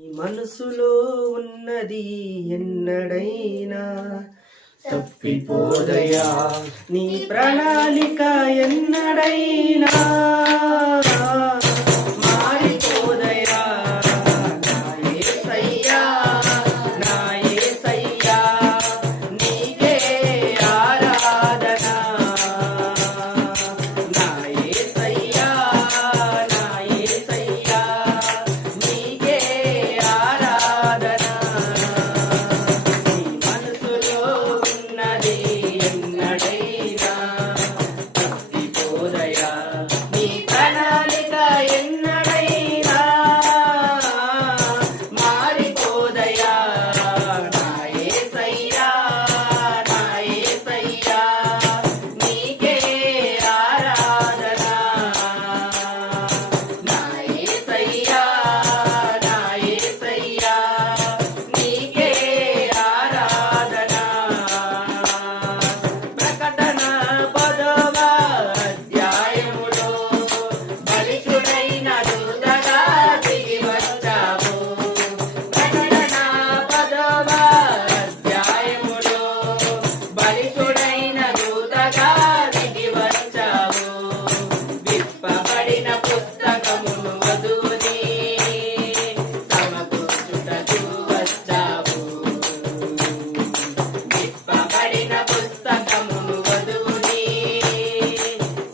నీ మనసులో ఉన్నది ఎన్నడైనా తప్పిపోదయా, నీ ప్రణాళిక ఎన్నడైనా మారిపోదయా. నా యేసయ్యా, నా యేసయ్యా, నీకే ఆరాధన. నా యేసయ్యా, నా యేసయ్యా, నీకే ఆరాధన. నీ మనసులో ఉన్నది ఎన్నడైనా తప్పిపోదయా, నీ ప్రణాళిక ఎన్నడైనా మారిపోదయా. నా యేసయ్యా, నా యేసయ్యా, నీకే ఆరాధన. నా యేసయ్యా, నా యేసయ్యా, నీకే ఆరాధన. ప్రకటన 10వ అధ్యాయములో బలిష్ఠుడైన దూతగా దిగి వచ్చావు. ప్రకటన 10వ అధ్యాయములో బలిష్ఠుడైన దూతగా దిగి వచ్చావు. విప్పబడిన పుస్తకమును వధువుని సమకూర్చుటకు వచ్చావు. విప్పబడిన పుస్తకమును వధువుని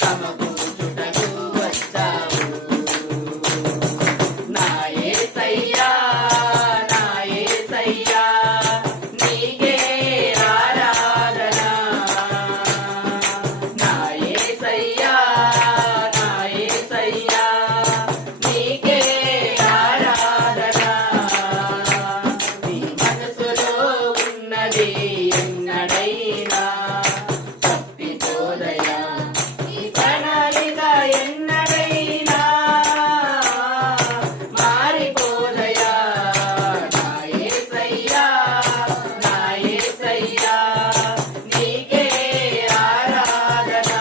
సమకూర్చుటకు వచ్చావు. నా యేసయ్యా, నా యేసయ్యా, నీకే ఆరాధన. నా యేసయ్యా, నా యేసయ్యా, నీకే ఆరాధన. నీ మనసులో ఉన్నది ఎన్నడైనా తప్పిపోదయా, నీ ప్రణాళిక ఎన్నడైనా మారిపోదయా. నా యేసయ్యా, నా యేసయ్యా, నీకే ఆరాధన.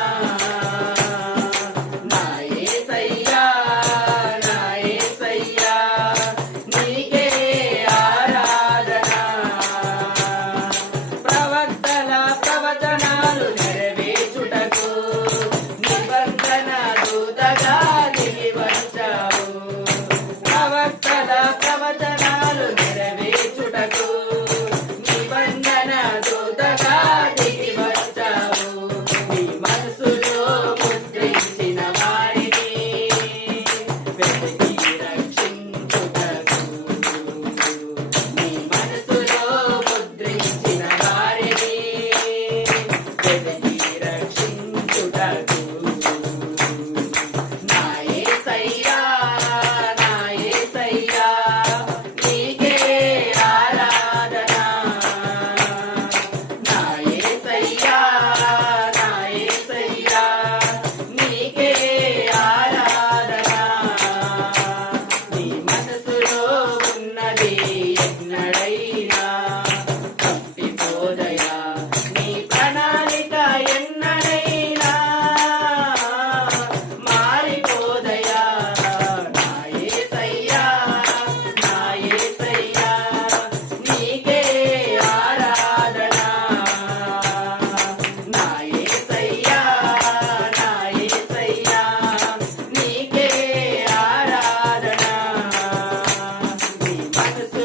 నా యేసయ్యా, నా యేసయ్యా, నీకే ఆరాధన. ప్రవక్తల ప్రవచనాలు నెరవేర్చుటకు నిబంధన దూతగా దిగి వచ్చావు. ప్రవక్తల ప్రవచనాలు నెరవేర్చుటకు నిబంధన దూతగా దిగి వచ్చావు. నీ మనసులో ముద్రించిన వారిని వెతికి రక్షించుటకు. నీ మనసులో ముద్రించిన వారిని వెతికి రక్షించుటకు. నా యేసయ్యా, నా యేసయ్యా, నీకే ఆరాధన. నా యేసయ్యా, నా యేసయ్యా, నీకే ఆరాధన. నీ మనసులో ఉన్నది ఎన్నడైనా తప్పిపోదయా, నీ ప్రణాళిక ఎన్నడైనా మారిపోదయా. నా యేసయ్యా, నా యేసయ్యా, నీకే ఆరాధన. నా యేసయ్యా, నా యేసయ్యా, నీకే ఆరాధన. నీ మనసు